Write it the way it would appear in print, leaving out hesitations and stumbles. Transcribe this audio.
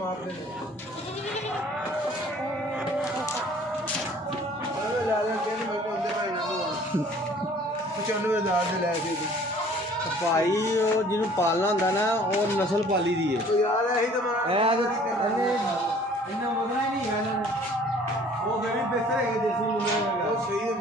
ਮਾਰਦੇ ਨੇ 95,000 ਦੇ ਲੈ ਕੇ ਭਾਈ ਉਹ ਜਿਹਨੂੰ ਪਾਲਣਾ ਹੁੰਦਾ ਨਾ ਉਹ ਨਸਲ ਪਾਲੀ ਦੀ ਹੈ ਯਾਰ ਇਹੀ ਤਾਂ ਇੰਨਾ ਮਗਣਾ ਨਹੀਂ ਹੈ ਉਹ ਫਿਰ ਵੀ ਬਿਹਤਰ ਹੈਗੇ ਦੇਸੀ ਮੁੰਡੇ ਉਹ ਸਹੀ ਹੈ